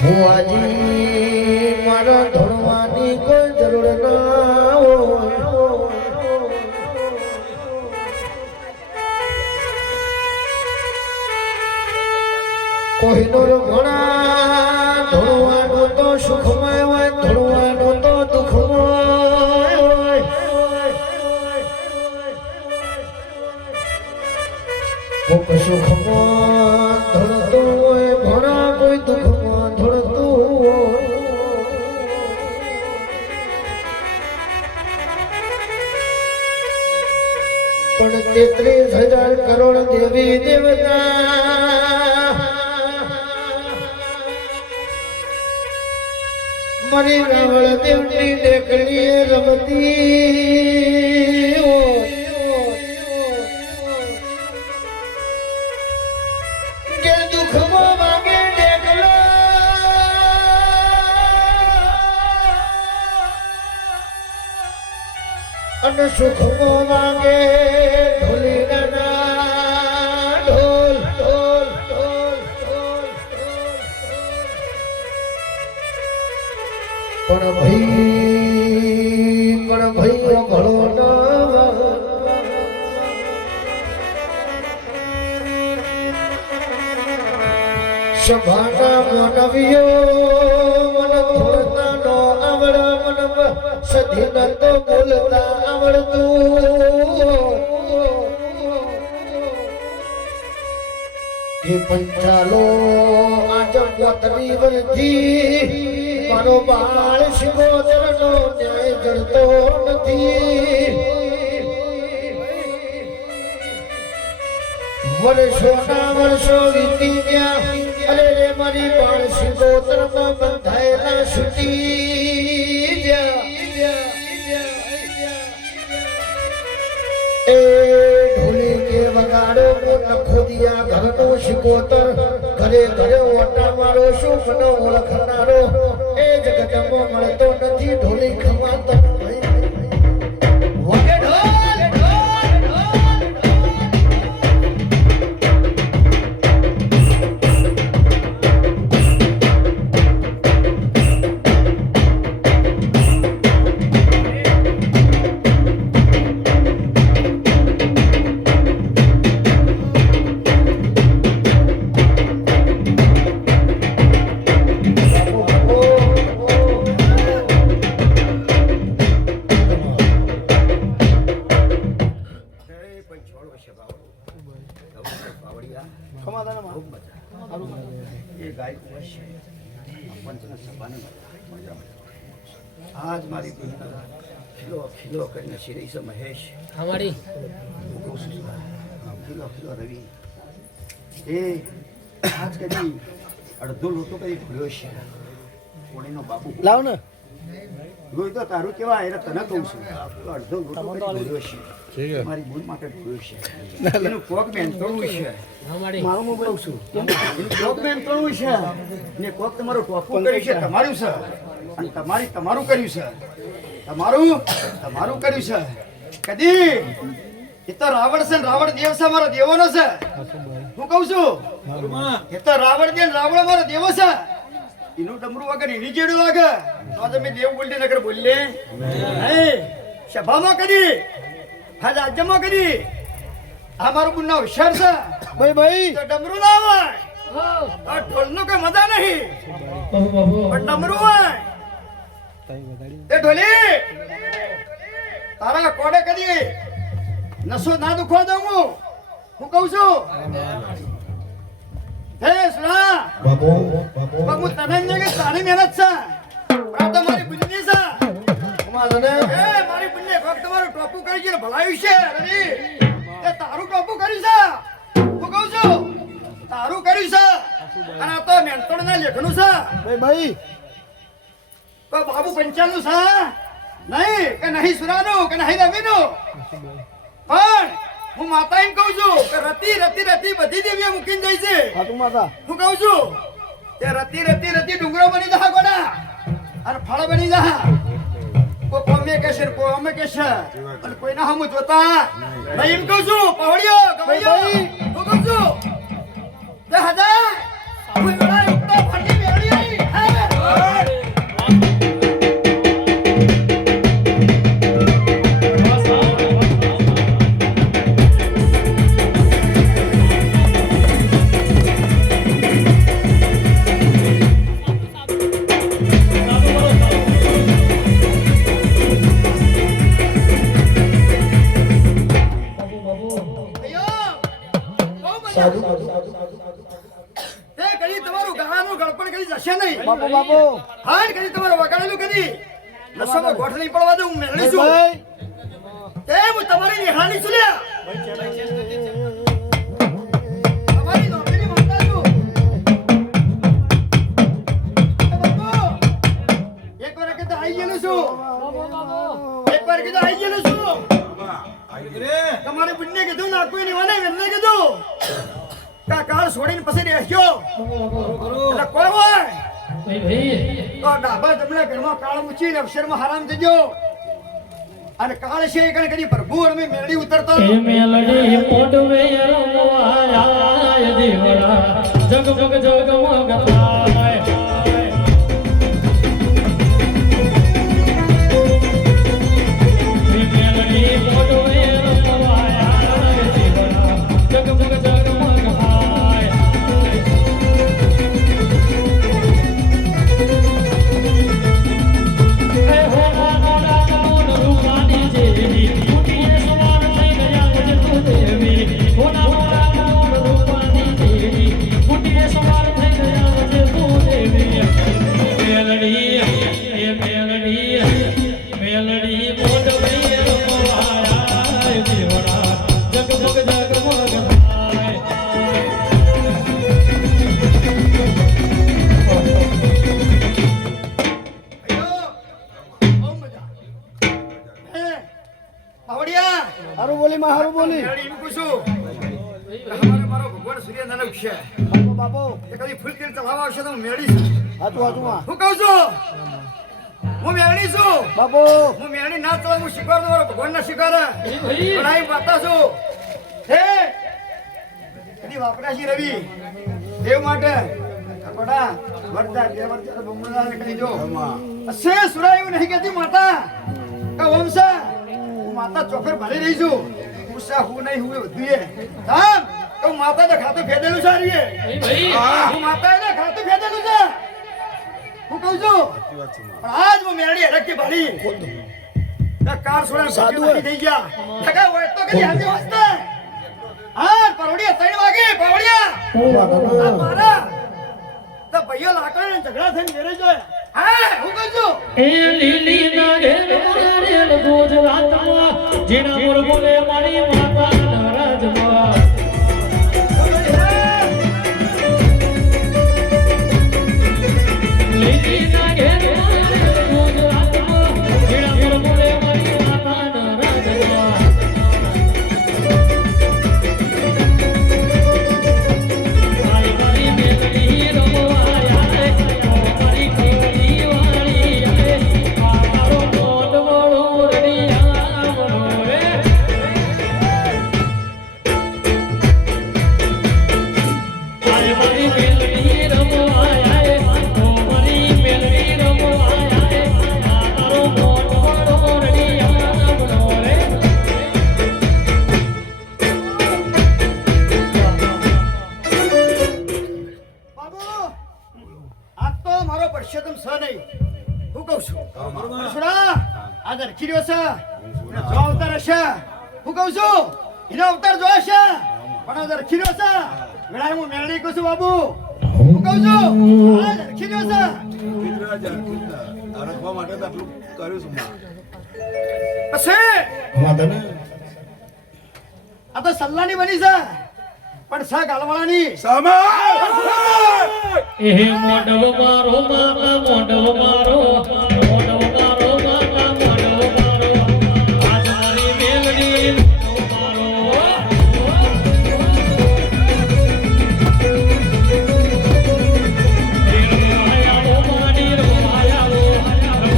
ભુવાજી મારા ધોળવાની કોઈ જરૂર ના હોય કોહિનૂર ઘણા ધોળવાનો તો સુખમય હોય ધોળવાનો તો દુઃખમય હોય કોક સુખમાં ધોળતું હોય ઘણા કોઈ દુઃખમાં પણ 33,000 કરોડ દેવી દેવતા મારી રાવળ દેવની ડેકડી રમતી કે દુઃખમાં વાગે ડેકલો અને સુખમાં વાગે પણ ભાઈ ભળો સભાના માનવીઓ મન થોડતા નો આવડ મન સધી ન તો બોલતા આવડતું એ પંચાલો આજ 35 વર્ષથી મારો બાળ શિગોતરનો ન્યાય જડતો નથી વર્ષોના વર્ષો વીતી ગયા અરે રે મારી બાળ શિગોતરમાં બંધાયેલા છૂટી એ ઢોલી કે વગાડો નખો દિયા ઘરનો શિગોતર ઘરે ઘરે ઓટા મારો શું મને ઓળખનારો એ જગતમાં મળતો નથી ઢોલી ખમાતો आज मारी खिलो खिलो करने श्री से महेश हमारी खिलो खिलो रवि ए आज कभी अर्धो लोटो कभी भूल्यो છે કોણીનો બાપુ લાવ ને રોઈ તો તારું કેવા એને તને કહું છું અડધો લોટો કદી ભૂલ્યો છે મારી ભૂલ માટે ભૂલ્યો છે એનું કોક મેંતોળું છે મારું હું કહું છું એનું કોક મેંતોળું છે ને કોક તમારું ટોપું કર્યું છે તમારું છે અને તમારું કર્યું છે તમારું કર્યું છે કદી એ તો રાવણ છે રાવણ દેવ છે મારો દેવોનો છે હું કહું છું એ તો રાવણ દે રાવણ મારો દેવો છે એનું ડમરું વગર એની જેડું વાગે તો તમે દેવ બોલતી નગર બોલલે નહીં સભામાં કદી હા રાજ્યમાં કદી આ મારું ગુના હોશિયાર છે ભાઈ તો ડમરું ના હોય આ ઢોલનો કઈ મજા નહીં પણ ડમરું હોય એ ઢોલી તારા કોડે કદી નસો ના દુખવા દઉં હું કહું છું હે સુના બાબુ તને ને કે તારી મહેનત છે આ તો મારી બુદ્ધિ છે અમારે એ મારી બુદ્ધિ ફક્ત તમારું ટોપું કરી છે ભલાયું છે રવિ એ તારું ટોપું કર્યું છે હું કહું છું તારું કર્યું છે અને આ તો મેંતોડ ના લેખનું છે ભાઈ તો બાબુ પંચાલનું છે નહીં કે નહીં સુરાનું કે નહીં રવિનું પણ હું માતા એમ કહું છું કે રતી બધી દેવીઓ મૂકીને જાય છે હું કહું છું તે રતી ડુંગરો બની જા ગોડા અને ફળ બની જા કોઈ અમે કહેશે કોઈ અમે કહેશે અને કોઈના હમ જોતા ભાઈ એમ કહું છું પહોળ્યો ગમૈયો હું કહું છું તે હદા કોઈ લડાઈ ઉઠતા ફાટી મેળી આવી બાપુ બાપુ હાલ કદી તમારો વગાડેલું કદી નસોમાં ગોઠ નહીં પડવા દે હું મેળવી છું તે હું તમારી નિહાળી છું લ્યા તમારી નોકરી માંગતા છું બાપુ એકવાર કીધું આવી ગયેલું છું એકવાર કીધું આવી ગયેલું છું તમારે બંને કીધું ના કોઈ નહીં મને મેં કીધું કાળ છોડીને પછી રહેજો એટલે કોઈ હોય તો ડાબા જમણા ઘરમાં કાળ મૂચીને અક્ષરમાં હરામ થજો અને કાળ છે કણ કદી પ્રભુ અમે મેળી ઉતરતો મેલડી મોટવે રમવાય દેવડા જગમગ જગમગ થાય મેલડી મોટવે રમવાય દેવડા જગમગ જગમગ થાય એ હોના મોડા મોન રૂપાની જેવી મુઠીએ સવાર થઈ ગયા વજે તું દેવી હોના મોડા મોન રૂપાની જેવી મુઠીએ સવાર થઈ ગયા વજે તું દેવી મેલડી મોટ ભઈ રમવાય દેવડા જગમગ જગમગ થાય બહુ મજા પાવડિયા હારું બોલી માં હારું બોલી મેળી એમ પૂછું અમારે મારો ભગવાન સૂર્યનારાયણ છે બાપુ બાપુ એ કદી ફૂલ તેલ ચલાવવા આવશે તો હું મેળી છું હાચું હાચું માં હું કહું છું હું મેળી છું બાપુ હું મેળી ના ચલાવ હું શીખવાડ મારો ભગવાન ના શીખવાડે પણ આ વાતા છું હે કદી વાપરાશી રવિ દેવ માટે બડા વરદા બે વરદા બમણા ને કહી જો અસે સુરાયું નહીં કહેતી માતા કે વંશા હું માતા ચોફેર ભરી રહી છું ઉષા હું નહીં હું બધું હા તો માતા તો ખાતું ફેદેલું છે આરીએ હું માતા ને ખાતું ફેદેલું છે હું કહું છું પણ આજ હું મેળી હરકતી ભરી કાર સોડા સાદું થઈ ગયા લગા હોય તો કદી આજે વાસ્તા હા પરોડિયા 3 વાગે પરોડિયા મારા તો ભાઈઓ લાકડા ને ઝઘડા થઈને ઘરે જાય હા હું કહું છું એ લીલી ના ઘેર મોરેલ ગુજરાતમાં જીણા મોર બોલે મારી માતા રાજમાં લીલી ના ઘેર મોરેલ ગુજરાતમાં જીણા મોર બોલે મારી માતા રાજમાં મારી મેલડી રમવાય મારી ખોડી વાળી મારો મોટ વળો રડિયા મનોરે મારી મેલડી રમવાય મારી મેલડી રમવાય મારો મોટ વળો રડિયા મનોરે બાબુ આ તો મારો પરસોત્તમ છે નહીં હું કહું છું પરશુરા આ દરખી રહ્યો છે એનો જો અવતાર હશે હું કહું છું એનો અવતાર જો હશે પણ આ દરખી રહ્યો છે વેળા હું મેળવી કહું છું બાબુ હું કહું છું આ દરખી રહ્યો છે રાખવા માટે તો આટલું કર્યું છું પછી આ તો સલ્લાની બની છે પણ સા ગાલવાળાની એ મોડવ મારો માતા મોડવ મારો મોડવ મારો માતા મોડવ મારો આજ મારી મેલડી મોડવ મારો રમવાયા ઓ માડી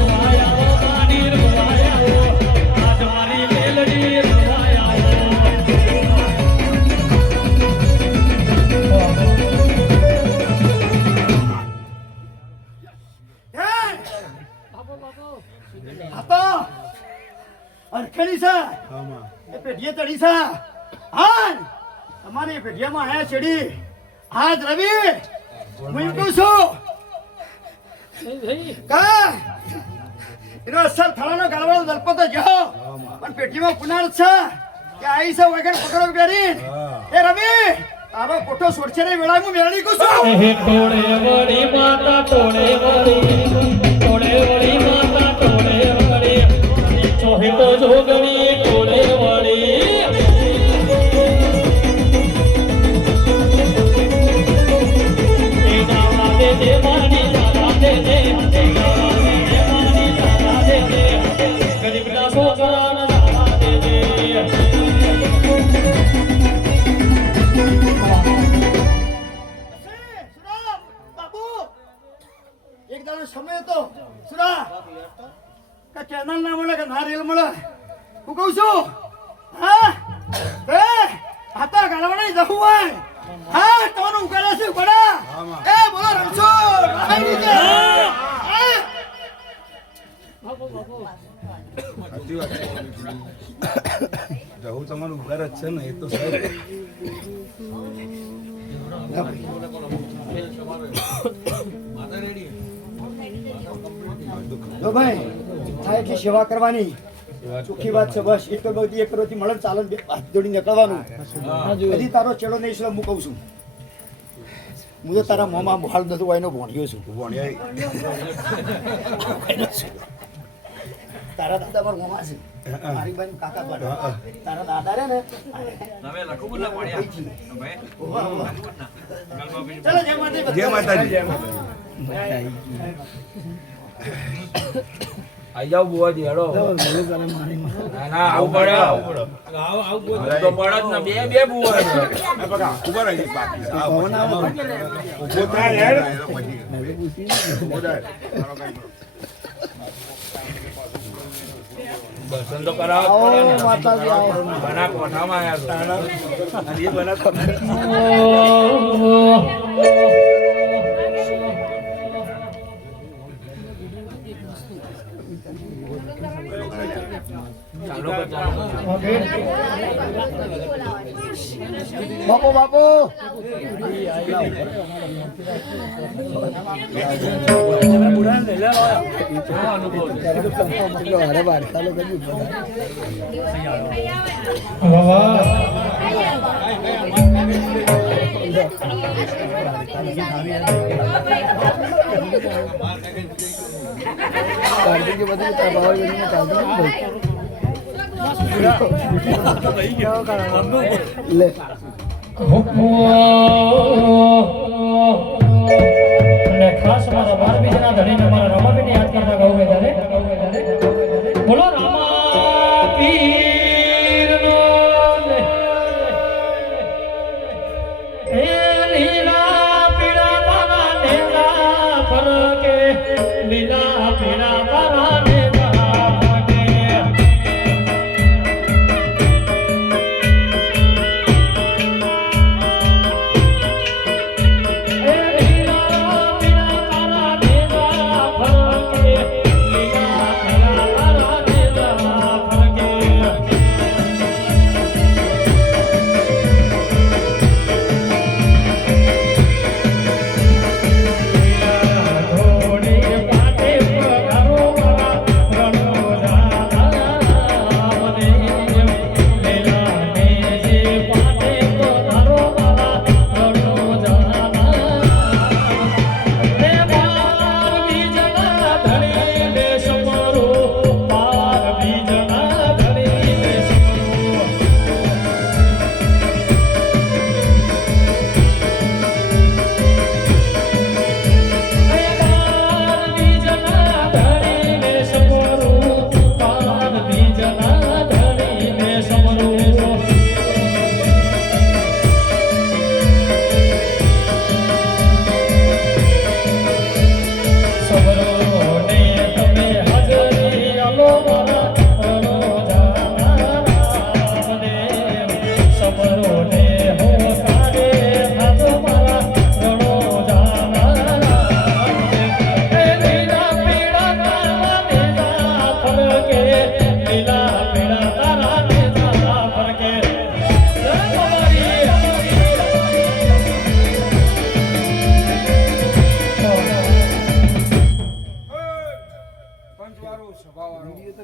રમવાયા ઓ માડી રમવાયા આ તો અરખેલી છે આમાં એ પેઢીએ ચડી છે હા તમારી પેઢીયામાં આયા ચડી આજ રવિ હું એમ કહું છું કા એનો અસર થવાનો ગાળવાનો દલપતો જાઓ પણ પેટીમાં પુનાર છે કે આઈ છે વગર પકડો કરી એ રવિ તારો કોઠો છોડશે રે વેળા હું મેળવી કહું છું ટોળે વળી માતા ટોળે વળી માતા ટોળે વળી ચોહી તો જોગણી ટોળે વળી એ ગાવા દે દે માની ગાવા દે દે માની ગાવા દે દે ગરીબના છોકરાને ગાવા દે દે સુરા બાબુ એક દાડો સમય હતો સુરા કે ચેનલ ના મળે કે ના રેલ મળે હું કહું છું હા એ હાથા ગાળવાના જવું હોય હા તમારું ઉકાળે છે બડા એ બોલો રણછો રાહી નીચે સાચી વાત જવું તમારું ઘર જ છે ને એ તો સાહેબ જો ભાઈ થાય એટલી સેવા કરવાની ચોખ્ખી વાત છે બસ એક બધી એક કરોથી મળે ચાલો ને બે હાથ જોડી નીકળવાનું હજી તારો ચેડો નહીં છે હું કહું છું હું તો તારા મોંમાં હાલ નતું હોય એનો ભોણ્યો છું તારા દાદા પર મોંમાં છે મારી બાઈ કાકા પર તારા દાદા રે ને ચાલો જય માતા જય માતાજી આઈ જાવ બુવાજી હેડો ના ના આવું પડે તો પડે જ ને બે બુવા છે ઉભા રહી બાકી ઉભો થાય યાર દર્શન તો કરાવવા પડે ને માતાજી આવો બના કોઠામાં આવ્યા અને એ બનાવતા ચાલો કર ચાલો બાપો બાપો અરે બાર ચાલો કર્યું કાર્તિક બધું લે અને ખાસ મારા બાર બીજના ધણીને મારા રમાબીને યાદ કરતા ગાવું ત્યારે બોલો રામા પીરનો એ લીલા પીળા તારા નેલા ફરકે લીલા પીળા તારા નેલા ફરકે લીલા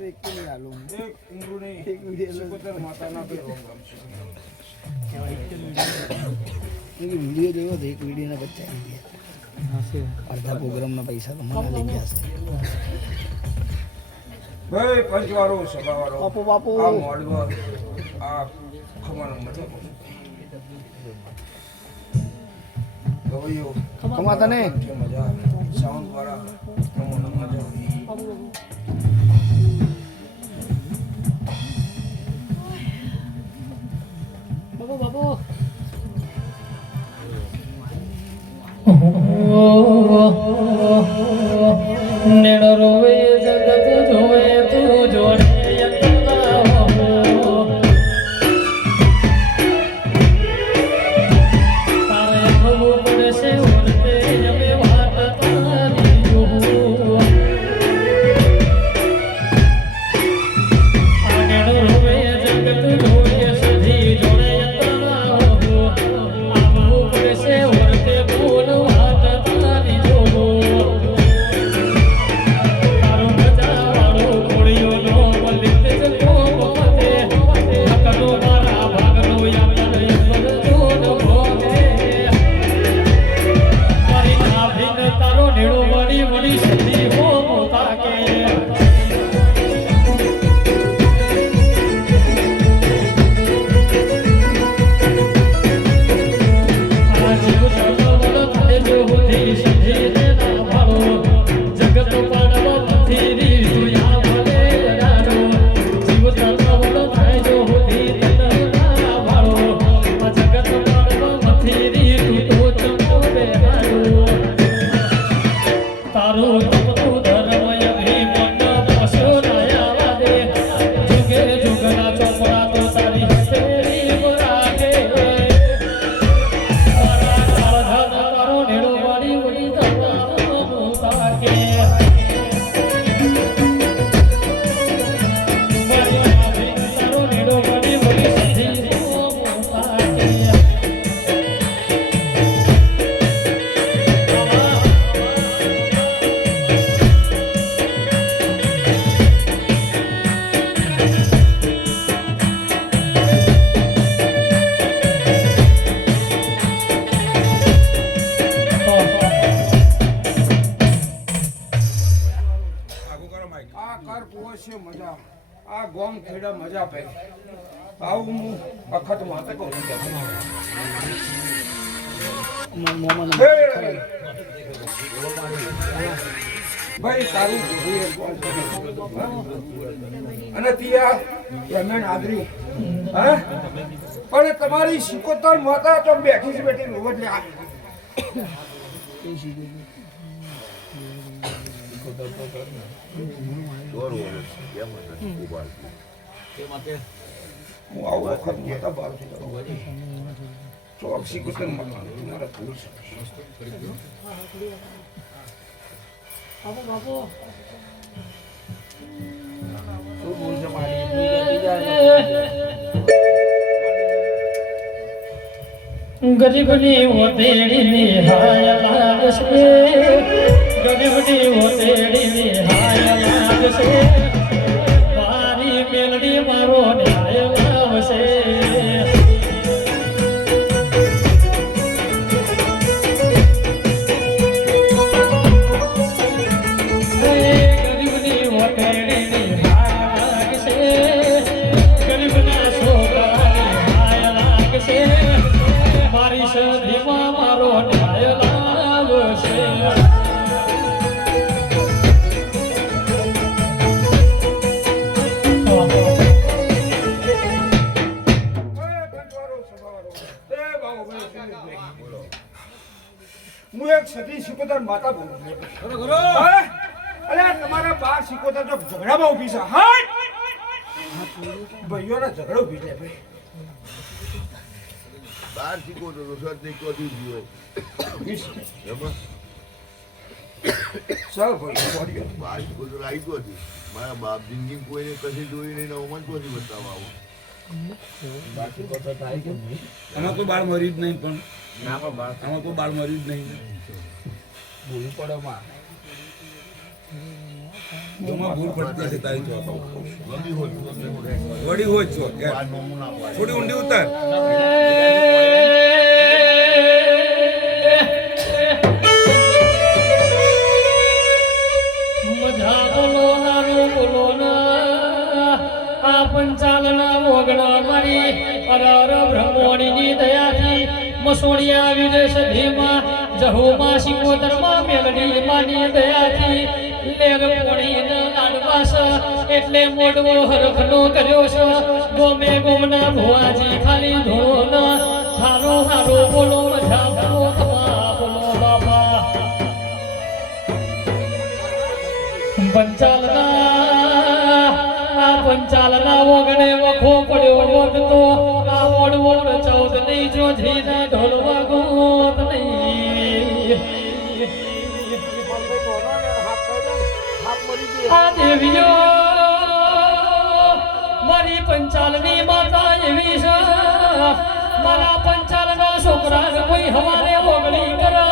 એક તો નહીં આલું એક ઊંઘું નહીં. એક વિડીયો સિકોતર માતાના બે રોમ રમશે. વિડીયો જોયો તો એક વિડીયોના બચ્ચા આવી ગયા અડધા પ્રોગ્રામના પૈસા તો મને લઈ ગયા છે ભાઈ પંચવાળો સભાવાળો બાપુ બાપુ આ મોડવા આ ખમાનો મતલબ ગવૈયો ખમા તને મજા સાઉન્ડ વાળા તમને મજા બાબુ બાબુ નેડો રોવે જગત જોવે તું જોડે તારે ખવું પડશે ઓરતે અમે વાત તારી જોવું નેડો રોવે જગત જોવે સધી જોડે આવવું પડશે ઓરતે બોલ વાત તારી જોવું તારો મજાવાળો કોળિયો નો મલિત જતો મતે અકનો મારા ભાગનો યાદ યમર જોન ભોગે મારી નાભિન તારો નેડો વળી વળી સધી હો મોતાકે તારો તપતું ધર્મય ભીમન પશુ નયા દે જુગે જુગના ચોપડા તો તારી હસેરી રાખે તારા કાળધન તારો નેડો વાળી વળી તમામ તાકે તારો નેડો વાળી વળી સધી તાકે આગો કરો માઈક આ કર પોશે મજા આ ગોમ ખેડા મજા પે આવું હું અખત માતે કહું મોમાં ભાઈ તારું અને ત્યાં રમેણ આદરી હે પણ તમારી સિકોતર માતા તો બેઠી છે બેઠી રોજ લે હું આવું વખત માતા બાર ચોક સિકોતર માતા મારા પુરુષ બાબુ બાબુ શું બોલ છે મારી ગરીબની ઓતેડી નિહાય લાગશે ગરીબની ઓતેડી નિહાય લાગશે મારી મેલડી મારો ન્યાય લાવશે ગરીબની ઓતેડી નિહાય લાગશે ગરીબના છોકરા નિહાય લાગશે મારી સધીમાં મારો ન્યાય લાવશે હું એક સતી સિકોતર માતા બોલું છું અરે તમારા બાર સિકોતર જો ઝઘડામાં ઉભી છે હા ભાઈઓના ઝઘડો ઉભી છે ભાઈ બાર શીખો તો સર નહીં કોથી જીવો એમાં ચાલ ભાઈ બોડીઓ બાર શીખો તો આવી તો હતી મારા બાપ જિંદગી કોઈને કશે જોઈ નહીં ઓમન કોથી બતાવવા આવો આમાં કોઈ બાળ મર્યું જ નહીં પણ ના પણ બાર આમાં કોઈ બાળ મર્યું જ નહીં બોલવું પડે માં એમાં ભૂલ પડતી હશે તારી જો વળી હોય વળી હોય છો આ નમૂના પાડે. થોડી ઊંડી ઉતાર મજા બોલો નાનું બોલો ના આ પંચાલના મોગણા મારી અરર બ્રહ્મોણીની દયાથી મસોણિયા વિદેશ ધીમા જહુમાં સિકોતરમાં મેલડી માની દયાથી લેર પોણીના લાડવાસ એટલે મોડવો હરખનો કર્યો છે ગોમે ગોમના ભુવાજી ખાલી ધોળો હારો હારો બોલો મજા બોલો તમા બોલો બાબા પંચાલના ઓગણે વખો પડ્યો વખતો આ મોડવો 14 નહીં જો જીના ઢોલવા ગોત નહીં આ દેવીઓ મારી પંચાલની માતા એવી છે મારા પંચાલના છોકરાને કોઈ હવારે ઓગણી કરે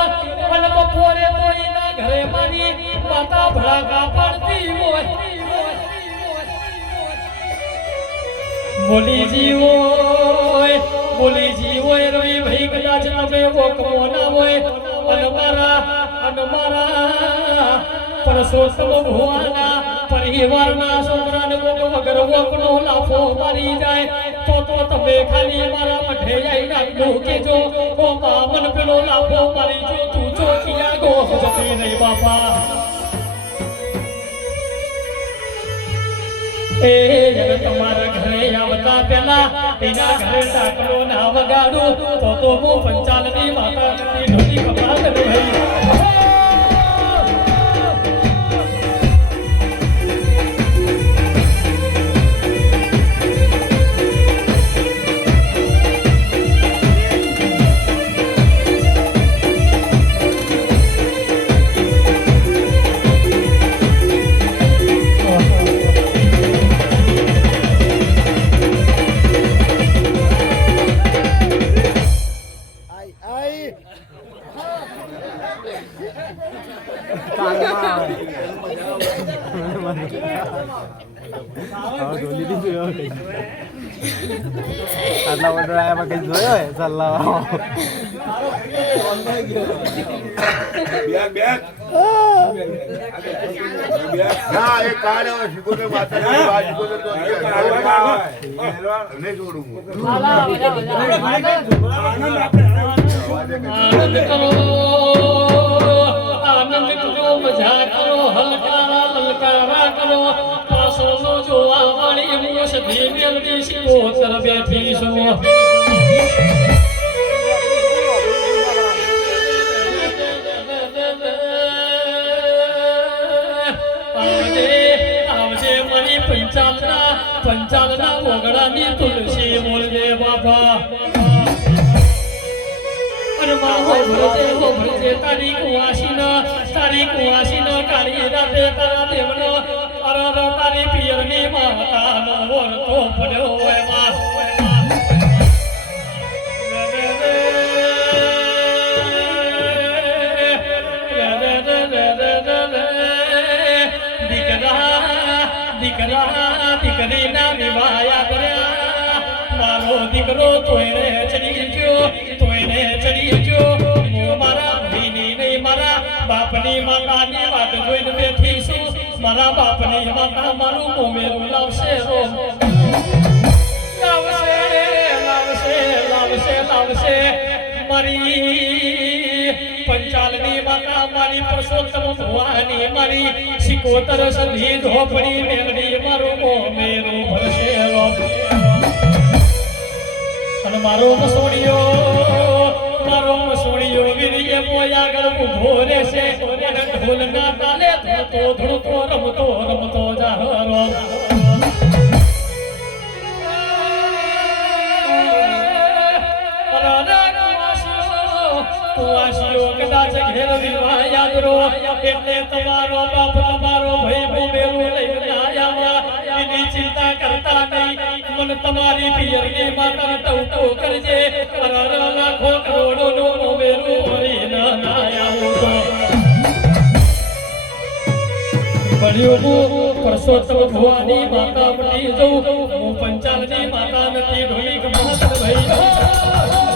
અને બપોરે કોઈના ઘરે મારી માતા ભડાકા પાડતી હોય બોલી જીવો રવિ ભાઈ કદાચ તમે વોકમો ના હોય અને મારા પરસોત્તમ ભુવાના પરિવારના છોકરાને વગર વોકનો લાફો મારી જાય તો તમે ખાલી મારા મઠે આવી નાખું કે જો ઓ મન પેલો લાફો મારી જો તું ચોકિયા ગો જતી નહીં બાપા એ તમારા ઘરે આવતા પહેલા એના ઘરે ડાકલો ના વગાડું તો હું પંચાલની માતા કરતી ઢોલી કપાલ ભાઈ આટલા ઓર્ડર આવ્યા કઈ જોયો હે સલ્લાહ ના એ કાર્ડ હવે શીખોતર માતાજી આ શીખોતર તો નહીં છોડું હું. આનંદ કરો મજા કરો હલકારા કરો પાસોનો જોવા વાળી મૂસ ધીમેલની સિકોતર બેઠી છો આવજે મારી પંચાલના ઓગણાની તુલસી બોલજે બાબા ભરજે તારી કુવાસીનો કાળી રાતે તારા દેવનો અરર તારી પિયરની માતાનો વરતો પડ્યો હોય માં દીકરીના વિવાયા કર્યા મારો દીકરો તોયને ચડી ગયો મારા ભાઈની નહીં મારા બાપની માતાની વાત જોઈને બેઠી છું મારા બાપની માતા મારું મોમેરું લાવશે લાવશે મારી પંચાલની માતા મારી પરસોત્તમ ભુવાની મારી સિકોતર સંધી ઝોપડી મેળડી મારું મોમેરું ભરશે અને મારો મસોડિયો વીર્ય મોયા આગળ ઉભો રહેશે અને ઢોલના તાલે ધૂળતો રમતો જાહરો કુવાસીઓ કદાચ ઘેર વિવાહ યાદ રો એટલે તમારો બાપ તમારો ભાઈ મોમેરું લઈને આવ્યા એની ચિંતા કરતા નહીં મને તમારી પિયરની માતા ટવટો કરજે અરર લાખો કરોડો નો મોમેરું ભરીને ના આવું તો પડ્યું પરસોત્તમ ભવાની માતા બની જઉં હું પંચાલની માતા નથી ઢોલિક મહાત્મ ભાઈ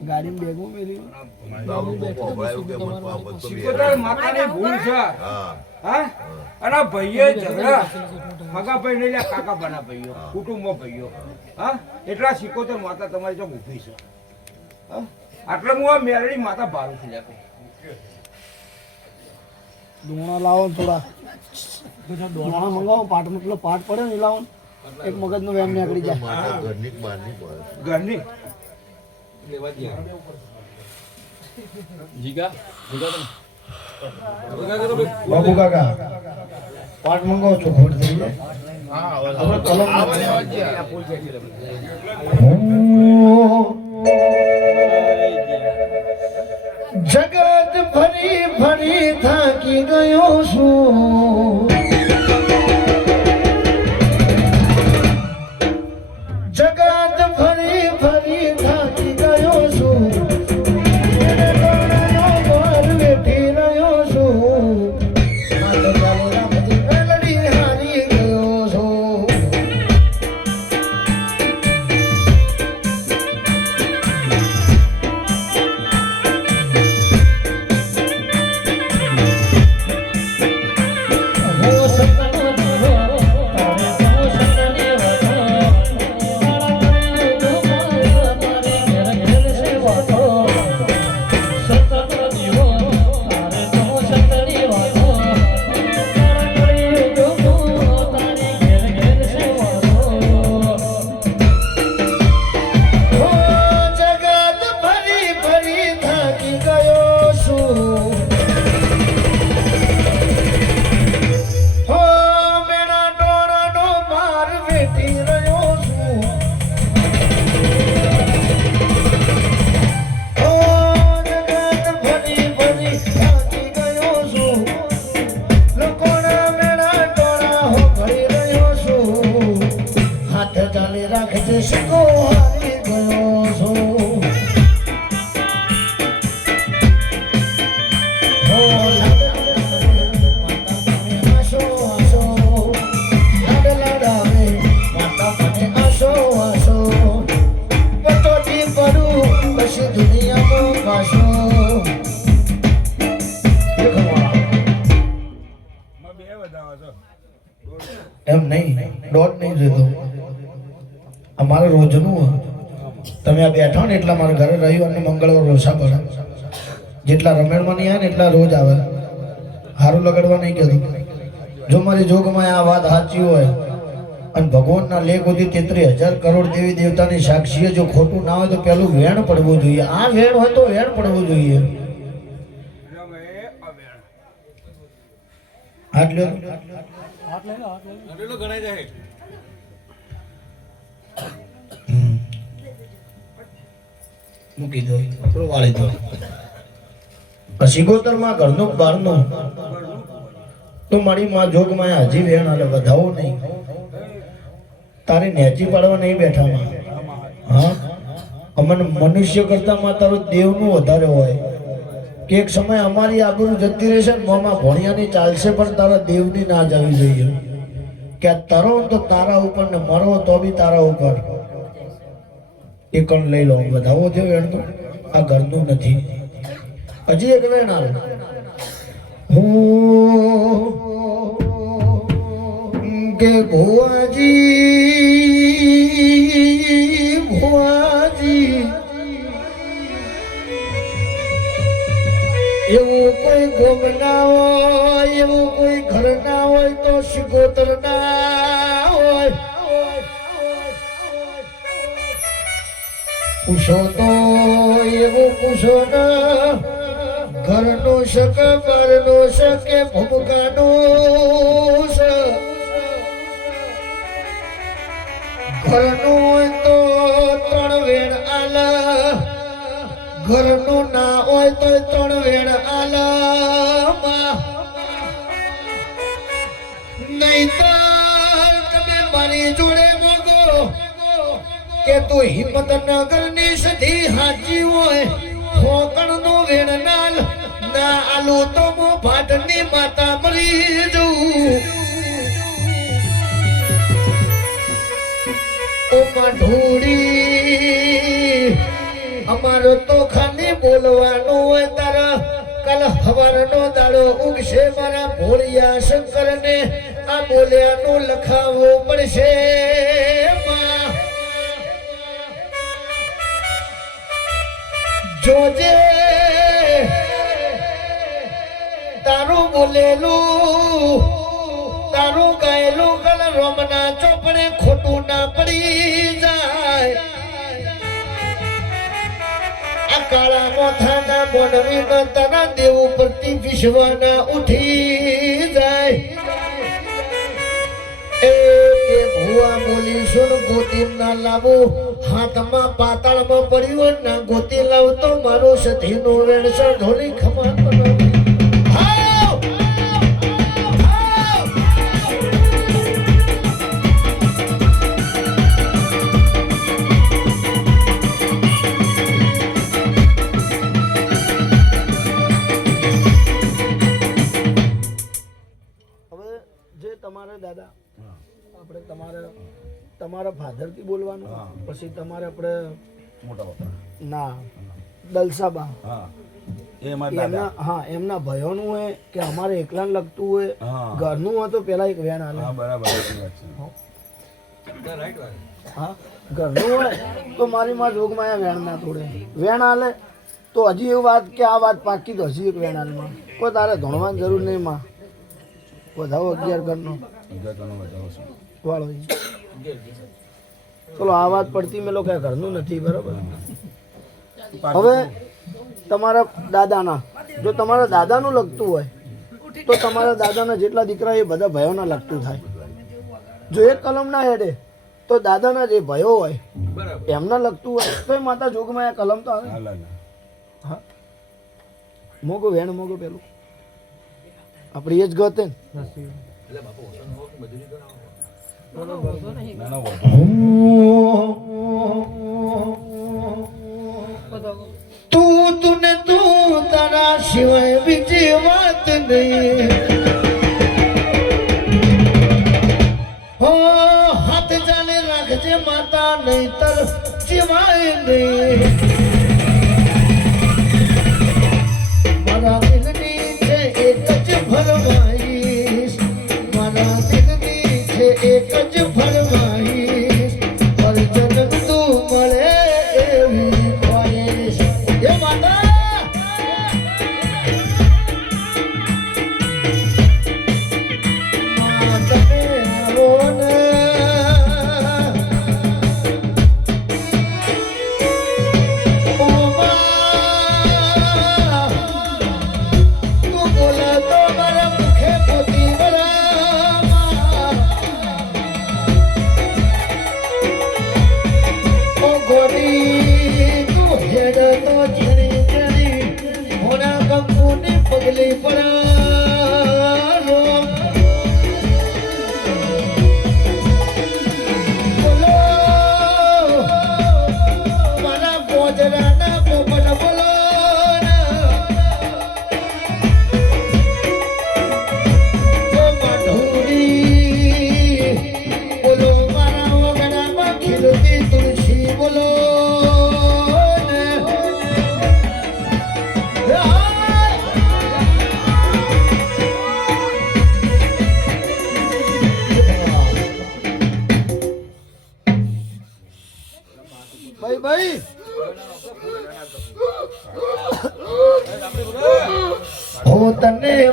ગાડી બેગો મેલી બાબુ પપ્પાયું કે મને પાપ તો બે. સિકોતર માતાની ભૂલ છે હા હા અને આ ભાઈએ ઝઘડા હગા ભાઈ નહીં લ્યા કાકા બના ભાઈઓ કુટુંબો ભાઈઓ હા એટલા સિકોતર માતા તમારી જો ઊભી છે હા આટલે હું આ મેરડી માતા ભારું છું લ્યા દોણા લાવો ને થોડા દોણા મંગાવો પાટ મતલબ પાટ પડે ને એ લાવો ને. એક મગજનો વેમ નીકળી જાય માતા ઘરની જ બહારની પડે. ઘરની બાબુ કાકા પાટ મંગાવો છો ખોટ થઈ જાય જગત ફરી ફરી થાકી ગયો છું જગત ફરી ફરી થાકી ગયો છું બેઠી રહ્યો છું મેલડી હારી ગયો છું જગત ફરી ફરી થાકી ગયો છું હો મેરા ડોળાનો માર વેઠી રહ્યો છું હો જગત ફરી ફરી થાકી ગયો છું લોકોના મેરા ડોળા હો ભરી રહ્યો છું હાથ ચાલી રાખજે શીખો હારી ગયો છું હો આશો આશો લાડાવે માતા મને આશો આશો પટોટી પડું પછી દુનિયામાં પાછો એમ નહીં દોઢ નહીં જોતો અમારે રોજનું તમે આ બેઠા ને એટલા મારા ઘરે રવિવાર અને મંગળવાર રોસા પડે જેટલા રમેણમાં નહીં આવે ને એટલા રોજ આવે સારું લગાડવા નહીં કહેતું જો મારી જોગમાં આ વાત સાચી હોય અને ભગવાનના લેખ સુધી 33,000 કરોડ દેવી દેવતાની સાક્ષીએ જો ખોટું ના હોય તો પેલું વેણ પડવું જોઈએ આ વેણ હોય તો વેણ પડવું જોઈએ હાથ લ્યો. હમ. મૂકી દો થોડું વાળી દો. પછી ગોતરમાં ઘરનું બહારનું તો મારી માં જોગ માં હજી વેણ હાલે વધાવો નહીં. તારી નેચી પાડવા નહીં બેઠા માં. હા અમને મનુષ્ય કરતા માં તારો દેવનું વધારે હોય કે એક સમય અમારી આબરૂ જતી રહેશે ને મોમાં ભણિયાની ચાલશે પણ તારા દેવની ના જવી જોઈએ કે આ તરો તો તારા ઉપર ને મરો તો બી તારા ઉપર. એ કણ લઈ લો વધાવો થયો વેણ તો આ ઘરનું નથી. હજી એક વેણ આવે કે ભુવાજી એવું કોઈ ગોમ ના હોય એવું કોઈ ઘર ના હોય તો શિગોતર ના હોય. પૂછો તો એવું પૂછો ના ઘરનો શક બારનો શકે ભૂમકાનો ઘરનું હોય તો ત્રણ વેણ આલા ઘરનું ના હોય તો ત્રણ વેણ આલા નહીતર તમે મારી જોડે મોગો કે તું હિંમતનગર ની સધી હાજી હોય ફોકણ નો વેણ નાલ ના આલુ તો મો ભાટ ની માતા મરી જવું. ઢોળી અમારો તો ખાલી બોલવાનું હોય તારા કાલ હવારનો દાડો ઉગશે મારા ભોળિયા શંકર ને આ બોલ્યાનું લખાવવું પડશે. જોજે તારું બોલેલું તારું ગાયેલું ગલ રોમના ચોપડે ખોટું ના પડી જાય. આ કાળા મોથાના મોનવી તારા દેવ ઉપરથી વિશ્વના ઉઠી જાય. એ ભુવા બોલી સુન ગોતી ના લાવો હાથમાં પાતાળમાં પડ્યું ના ગોતી લાવતો મારો સધીનો વેણસર ઢોલી ખમાતો નથી. દાદા આપણે તમારા ફાધર થી બોલવાનું પછી તમારે આપણે મોટા બાપા ના દલસાબા એમના ભયોનું હોય કે અમારે એકલાને લગતું હોય ઘરનું હોય તો પેલા એક વેણ આલે. હા ઘરનું હોય તો મારી માં જોગમાં વેણ ના તોડે વેણ આલે તો હજી એવું વાત કે આ વાત પાકી તો હજી એક વેણ આલમાં કોઈ તારે ધોણવાની જરૂર નહીં માં. વધાવો 11 ઘરનો વાળો. ચલો આ વાત પડતી મેલો કઈ ઘરનું નથી બરાબર. હવે તમારા દાદાના જો તમારા દાદાનું લગતું હોય તો તમારા દાદાના જેટલા દીકરા એ બધા ભયોના લગતું થાય. જો એક કલમ ના હેડે તો દાદાના જે ભયો હોય એમના લગતું હોય તો એ માતા જોગમાં એ કલમ તો આવે. હા મોગો વેણ મોગો પેલું આપણી એ જ ગત તું તારા સિવાય બીજી વાત નહીં. હો હાથ ચાલે રાખજે માતા નહીતર જીવાય નહીં. મારા દિલની છે એક જ ફરમાઈશ મારા દિલની છે એક જ ફરમાઈશ પર જન્મ તું મળે એવી ખ્વાઈશ. એ માતા તમે આવો ને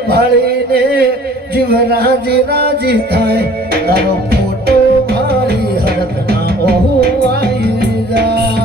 ભાળીને જીવ રાજી રાજી થાય તારો ફોટો મારી હરખમાં ઓહુ આવી જાય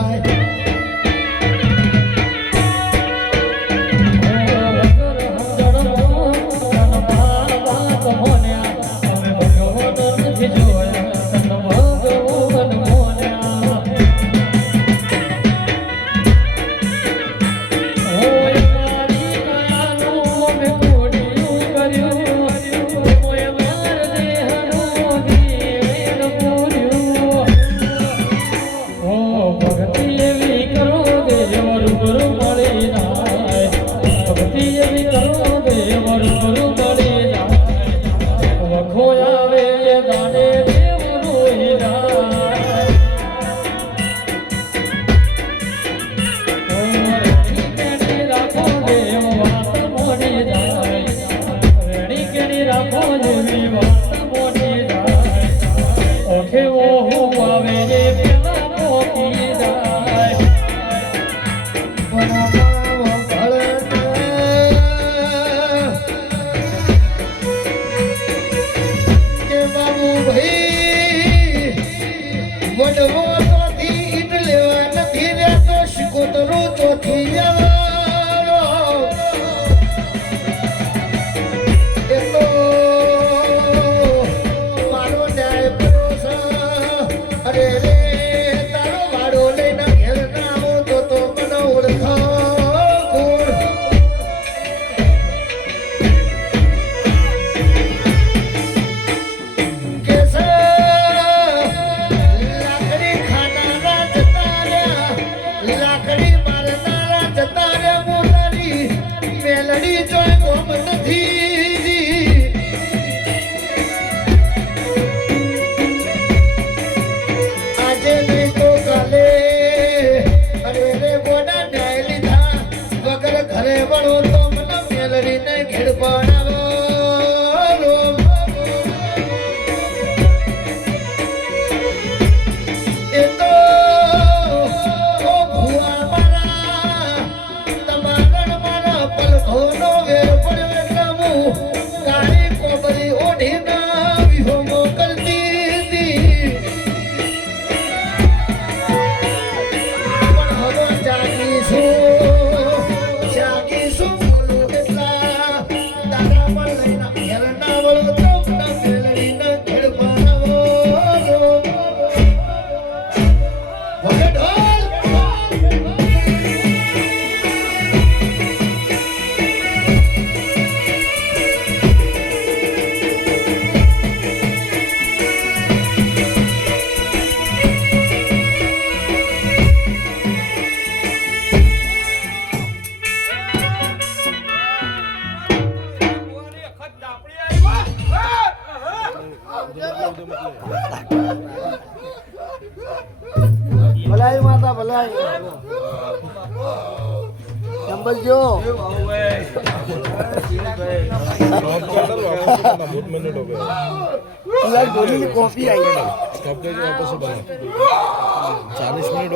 ભલાઈ માતા ભલાઈ નંબર જો गोली की कॉफी आई है 40 मिनट